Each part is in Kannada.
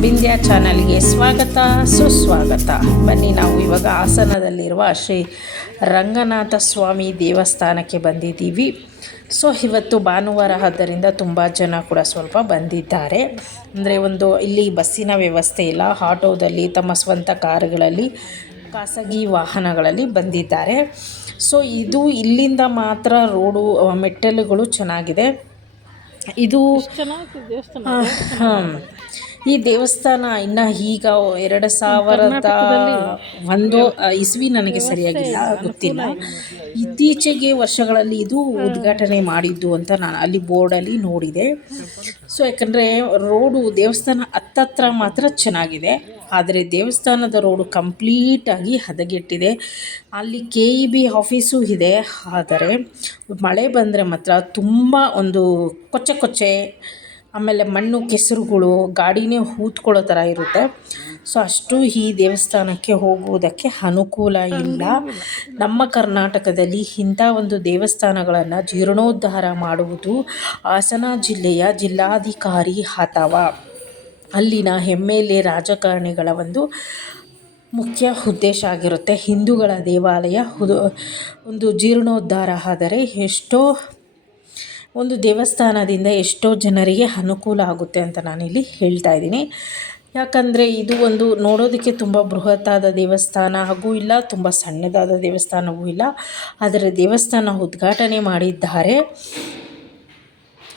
ವಿಂಧ್ಯ ಚಾನಲ್ಗೆ ಸ್ವಾಗತ ಸುಸ್ವಾಗತ. ಬನ್ನಿ ನಾವು ಇವಾಗ ಹಾಸನದಲ್ಲಿರುವ ಶ್ರೀ ರಂಗನಾಥ ಸ್ವಾಮಿ ದೇವಸ್ಥಾನಕ್ಕೆ ಬಂದಿದ್ದೀವಿ. ಸೊ ಇವತ್ತು ಭಾನುವಾರ ಆದ್ದರಿಂದ ತುಂಬ ಜನ ಕೂಡ ಸ್ವಲ್ಪ ಬಂದಿದ್ದಾರೆ. ಅಂದರೆ ಒಂದು ಇಲ್ಲಿ ಬಸ್ಸಿನ ವ್ಯವಸ್ಥೆ ಇಲ್ಲ ಆಟೋದಲ್ಲಿ ತಮ್ಮ ಸ್ವಂತ ಕಾರುಗಳಲ್ಲಿ ಖಾಸಗಿ ವಾಹನಗಳಲ್ಲಿ ಬಂದಿದ್ದಾರೆ. ಸೊ ಇದು ಇಲ್ಲಿಂದ ಮಾತ್ರ ರೋಡು ಮೆಟ್ಟಲುಗಳು ಚೆನ್ನಾಗಿದೆ. ಇದು ಚೆನ್ನಾಗಿದೆ ಹ್ಮ್. ಈ ದೇವಸ್ಥಾನ ಇನ್ನ ಈಗ ಎರಡು ಸಾವಿರದ ಒಂದು ಇಸ್ವಿ ನನಗೆ ಸರಿಯಾಗಿಲ್ಲ ಗೊತ್ತಿಲ್ಲ. ಇತ್ತೀಚೆಗೆ ವರ್ಷಗಳಲ್ಲಿ ಇದು ಉದ್ಘಾಟನೆ ಮಾಡಿದ್ದು ಅಂತ ನಾನು ಅಲ್ಲಿ ಬೋರ್ಡಲ್ಲಿ ನೋಡಿದೆ. ಸೊ ಯಾಕಂದರೆ ರೋಡು ದೇವಸ್ಥಾನ ಹತ್ತತ್ರ ಮಾತ್ರ ಚೆನ್ನಾಗಿದೆ. ಆದರೆ ದೇವಸ್ಥಾನದ ರೋಡು ಕಂಪ್ಲೀಟಾಗಿ ಹದಗೆಟ್ಟಿದೆ. ಅಲ್ಲಿ ಕೆ ಇ ಬಿ ಆಫೀಸು ಇದೆ. ಆದರೆ ಮಳೆ ಬಂದರೆ ಮಾತ್ರ ತುಂಬ ಒಂದು ಕೊಚ್ಚೆ ಕೊಚ್ಚೆ ಆಮೇಲೆ ಮಣ್ಣು, ಕೆಸರುಗಳು, ಗಾಡಿನೇ ಹೂತ್ಕೊಳ್ಳೋ ಥರ ಇರುತ್ತೆ. ಸೊ ಅಷ್ಟು ಈ ದೇವಸ್ಥಾನಕ್ಕೆ ಹೋಗುವುದಕ್ಕೆ ಅನುಕೂಲ ಇಲ್ಲ. ನಮ್ಮ ಕರ್ನಾಟಕದಲ್ಲಿ ಇಂಥ ಒಂದು ದೇವಸ್ಥಾನಗಳನ್ನು ಜೀರ್ಣೋದ್ಧಾರ ಮಾಡುವುದು ಹಾಸನ ಜಿಲ್ಲೆಯ ಜಿಲ್ಲಾಧಿಕಾರಿ ಅಥವಾ ಅಲ್ಲಿನ ಎಂ ಎಲ್ ಎ ರಾಜಕಾರಣಿಗಳ ಒಂದು ಮುಖ್ಯ ಉದ್ದೇಶ ಆಗಿರುತ್ತೆ ಹಿಂದೂಗಳ ದೇವಾಲಯ ಒಂದು ಜೀರ್ಣೋದ್ಧಾರ. ಆದರೆ ಎಷ್ಟೋ ಒಂದು ದೇವಸ್ಥಾನದಿಂದ ಎಷ್ಟೋ ಜನರಿಗೆ ಅನುಕೂಲ ಆಗುತ್ತೆ ಅಂತ ನಾನಿಲ್ಲಿ ಹೇಳ್ತಾ ಇದ್ದೀನಿ. ಯಾಕಂದರೆ ಇದು ಒಂದು ನೋಡೋದಕ್ಕೆ ತುಂಬ ಬೃಹತ್ತಾದ ದೇವಸ್ಥಾನ, ಹಾಗೂ ಇಲ್ಲ, ತುಂಬ ಸಣ್ಣದಾದ ದೇವಸ್ಥಾನವೂ ಇಲ್ಲ. ಆದರೆ ದೇವಸ್ಥಾನ ಉದ್ಘಾಟನೆ ಮಾಡಿದ್ದಾರೆ.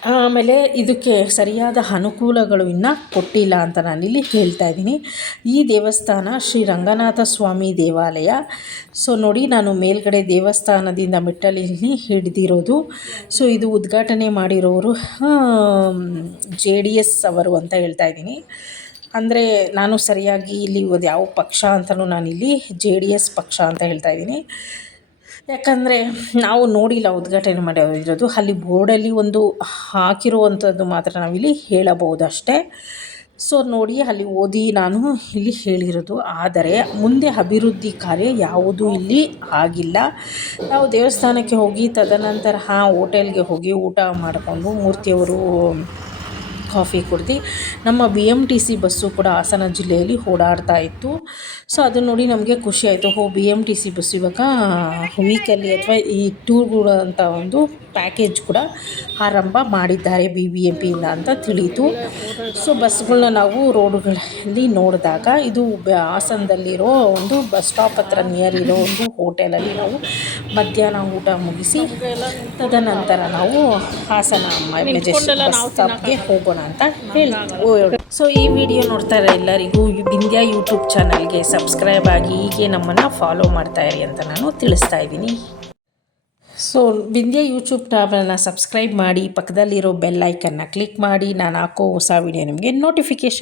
ಆಮೇಲೆ ಇದಕ್ಕೆ ಸರಿಯಾದ ಅನುಕೂಲಗಳು ಇನ್ನೂ ಕೊಟ್ಟಿಲ್ಲ ಅಂತ ನಾನಿಲ್ಲಿ ಹೇಳ್ತಾ ಇದ್ದೀನಿ. ಈ ದೇವಸ್ಥಾನ ಶ್ರೀ ರಂಗನಾಥ ಸ್ವಾಮಿ ದೇವಾಲಯ. ಸೊ ನೋಡಿ ನಾನು ಮೇಲ್ಗಡೆ ದೇವಸ್ಥಾನದಿಂದ ಮೆಟ್ಟಲಲ್ಲಿ ಹಿಡಿದಿರೋದು. ಸೊ ಇದು ಉದ್ಘಾಟನೆ ಮಾಡಿರೋರು ಜೆ ಡಿ ಎಸ್ ಅವರು ಅಂತ ಹೇಳ್ತಾ ಇದ್ದೀನಿ. ಅಂದರೆ ನಾನು ಸರಿಯಾಗಿ ಇಲ್ಲಿ ಯಾವ ಪಕ್ಷ ಅಂತಲೂ ನಾನಿಲ್ಲಿ ಜೆ ಡಿ ಎಸ್ ಪಕ್ಷ ಅಂತ ಹೇಳ್ತಾ ಇದ್ದೀನಿ. ಯಾಕಂದರೆ ನಾವು ನೋಡಿಲ್ಲ ಉದ್ಘಾಟನೆ ಮಾಡಿರೋದು ಅಲ್ಲಿ ಬೋರ್ಡಲ್ಲಿ ಒಂದು ಹಾಕಿರುವಂಥದ್ದು ಮಾತ್ರ ನಾವಿಲ್ಲಿ ಹೇಳಬಹುದು ಅಷ್ಟೇ. ಸೊ ನೋಡಿ, ಅಲ್ಲಿ ಓದಿ ನಾನು ಇಲ್ಲಿ ಹೇಳಿರೋದು. ಆದರೆ, ಮುಂದೆ ಅಭಿವೃದ್ಧಿ ಕಾರ್ಯ ಯಾವುದೂ ಇಲ್ಲಿ ಆಗಿಲ್ಲ. ನಾವು ದೇವಸ್ಥಾನಕ್ಕೆ ಹೋಗಿ ತದನಂತರ, ಹಾಂ, ಹೋಟೆಲ್ಗೆ ಹೋಗಿ ಊಟ ಮಾಡಿಕೊಂಡು ಮೂರ್ತಿಯವರು ಕಾಫಿ ಕುಡ್ದು ನಮ್ಮ B M T C bus ಕೂಡ ಹಾಸನ ಜಿಲ್ಲೆಯಲ್ಲಿ ಓಡಾಡ್ತಾ ಇತ್ತು. ಸೊ ಅದು ನೋಡಿ ನಮಗೆ ಖುಷಿ ಆಯಿತು. ಹೋ B M T C bus ಇವಾಗ ವೀಕಲ್ಲಿ ಅಥವಾ ಈ ಟೂರ್ಗಳು ಅಂತ ಒಂದು ಪ್ಯಾಕೇಜ್ ಕೂಡ ಆರಂಭ ಮಾಡಿದ್ದಾರೆ ಬಿ ಬಿ ಎಂ ಪಿಯಿಂದ ಅಂತ ತಿಳಿಯಿತು ಸೊ ಬಸ್ಗಳನ್ನ ನಾವು ರೋಡುಗಳಲ್ಲಿ ನೋಡಿದಾಗ ಇದು ಬ- ಹಾಸನದಲ್ಲಿರೋ ಒಂದು ಬಸ್ ಸ್ಟಾಪ್ ಹತ್ರ ನಿಯರ್ ಇರೋ ಒಂದು ಹೋಟೆಲಲ್ಲಿ ನಾವು ಮಧ್ಯಾಹ್ನ ಊಟ ಮುಗಿಸಿ ತದನಂತರ ನಾವು ಹಾಸನ ಮೆಜೆಸ್ಟಿಕ್ ಬಸ್ ಸ್ಟಾಪ್ಗೆ ಹೋಗೋಣ. ಅಂತ ಹೇಳಿ. ಸೊ ಈ ವಿಡಿಯೋ ನೋಡ್ತಾ ಇರೋ ಎಲ್ಲರಿಗೂ ಬಿಂದ್ಯಾ ಯೂಟ್ಯೂಬ್ ಚಾನಲ್ಗೆ ಸಬ್ಸ್ಕ್ರೈಬ್ ಆಗಿ ಹೀಗೆ ನಮ್ಮನ್ನು ಫಾಲೋ ಮಾಡ್ತಾ ಇರಿ ಅಂತ ನಾನು ತಿಳಿಸ್ತಾ ಇದ್ದೀನಿ. ಸೊ ಬಿಂದ್ಯಾ ಯೂಟ್ಯೂಬ್ ಟ್ಯಾಬ್ನ ಸಬ್ಸ್ಕ್ರೈಬ್ ಮಾಡಿ, ಪಕ್ಕದಲ್ಲಿರೋ ಬೆಲ್ ಐಕನ್ನ ಕ್ಲಿಕ್ ಮಾಡಿ, ನಾನು ಹಾಕೋ ಹೊಸ ವಿಡಿಯೋ ನಿಮಗೆ ನೋಟಿಫಿಕೇಷನ್